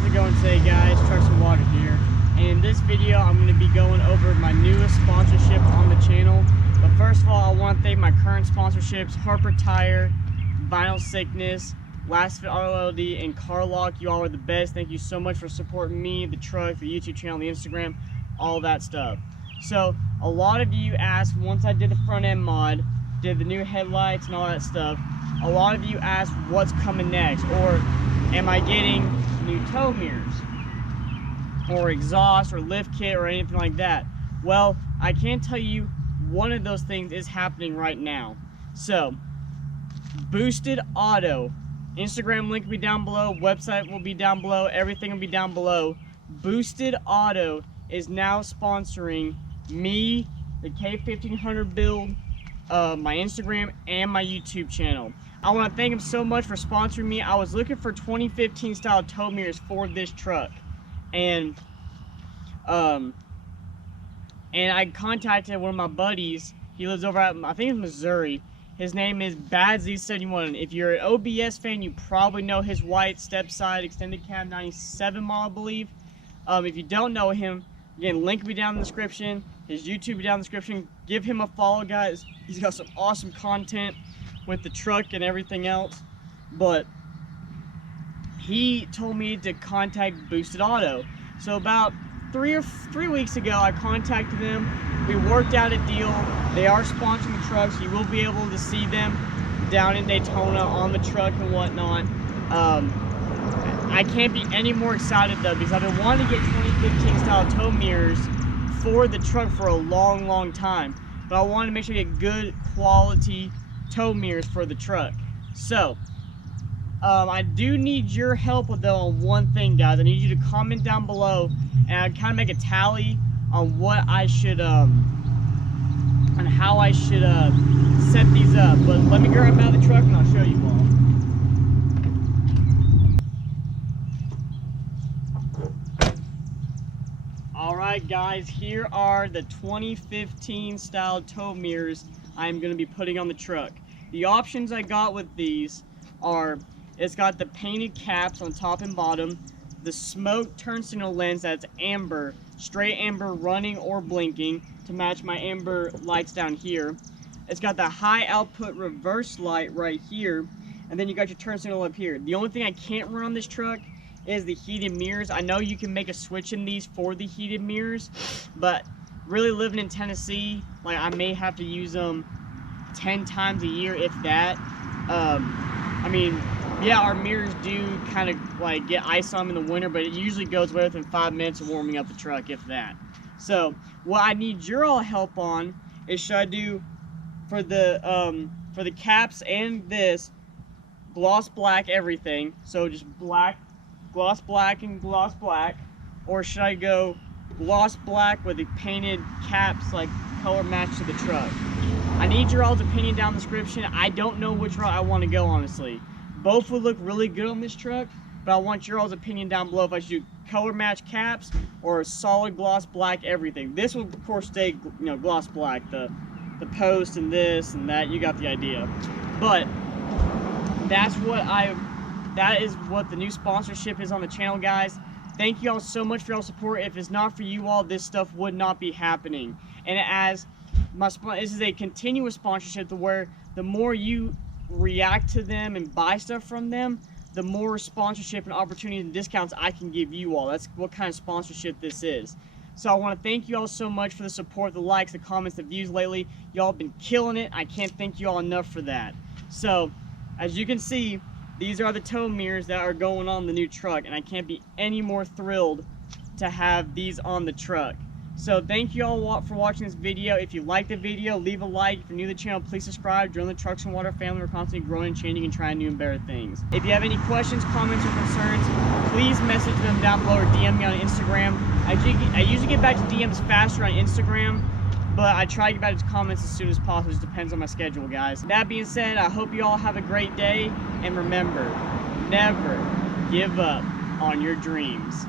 How's it going today, guys? Trucks and Water here. And in this video, I'm going to be going over my newest sponsorship on the channel. But first of all, I want to thank my current sponsorships, Harper Tire, Vinyl Sickness, Last Fit Auto LD, and Car Lock. You all are the best. Thank you so much for supporting me, the truck, the YouTube channel, the Instagram, all that stuff. So, a lot of you asked, once I did the front end mod, did the new headlights and all that stuff, a lot of you asked what's coming next, or am I getting new tow mirrors, or exhaust, or lift kit, or anything like that? Well, I can tell you one of those things is happening right now. So, Boosted Auto, Instagram link will be down below, website will be down below, everything will be down below. Boosted Auto is now sponsoring me, the K1500 build, my Instagram, and my YouTube channel. I want to thank him so much for sponsoring me. I was looking for 2015 style tow mirrors for this truck, and I contacted one of my buddies. He lives over at, I think it's Missouri. His name is BadZ71. If you're an OBS fan, you probably know his white step side extended cab 97 model, I believe. If you don't know him, again, link will be down in the description. His YouTube will be down in the description. Give him a follow, guys. He's got some awesome content with the truck and everything else. But he told me to contact Boosted Auto. So about three weeks ago, I contacted them. We worked out a deal. They are sponsoring the truck, so you will be able to see them down in Daytona on the truck and whatnot. I can't be any more excited though, because I've been wanting to get 2015 style tow mirrors for the truck for a long time. But I wanted to make sure I get good quality tow mirrors for the truck. So, I do need your help though on one thing, guys. I need you to comment down below and kind of make a tally on what I should, on how I should set these up. But let me grab them out of the truck and I'll show you all. Alright guys, here are the 2015 style tow mirrors I'm going to be putting on the truck. The options I got with these are, it's got the painted caps on top and bottom, the smoke turn signal lens that's amber, straight amber running or blinking to match my amber lights down here. It's got the high output reverse light right here, and then you got your turn signal up here. The only thing I can't run on this truck is the heated mirrors. I know you can make a switch in these for the heated mirrors, but really living in Tennessee, like I may have to use them 10 times a year, if that. I mean, yeah, our mirrors do kind of like get ice on them in the winter, but it usually goes away within 5 minutes of warming up the truck, if that. So what I need your all help on is, should I do for the caps and this gloss black everything, so just black, gloss black and gloss black, or should I go gloss black with the painted caps like color match to the truck? I need your all's opinion down in the description. I don't know which route I want to go, honestly. Both would look really good on this truck, but I want your all's opinion down below if I should do color match caps or solid gloss black everything. This will of course stay, you know, gloss black, the post and this and that, you got the idea. But that is what the new sponsorship is on the channel, guys. Thank you all so much for your support. If it's not for you all, this stuff would not be happening. And as this is a continuous sponsorship, to where the more you react to them and buy stuff from them, the more sponsorship and opportunity and discounts I can give you all. That's what kind of sponsorship this is. So I want to thank you all so much for the support, the likes, the comments, the views lately. Y'all have been killing it. I can't thank you all enough for that. So, as you can see, these are the tow mirrors that are going on the new truck, and I can't be any more thrilled to have these on the truck. So thank you all for watching this video. If you liked the video, leave a like. If you're new to the channel, please subscribe. Join the Trucks and Water family. We're constantly growing and changing and trying new and better things. If you have any questions, comments, or concerns, please message them down below or DM me on Instagram. I usually get back to DMs faster on Instagram, but I try to get back to comments as soon as possible. It just depends on my schedule, guys. That being said, I hope you all have a great day, and remember, never give up on your dreams.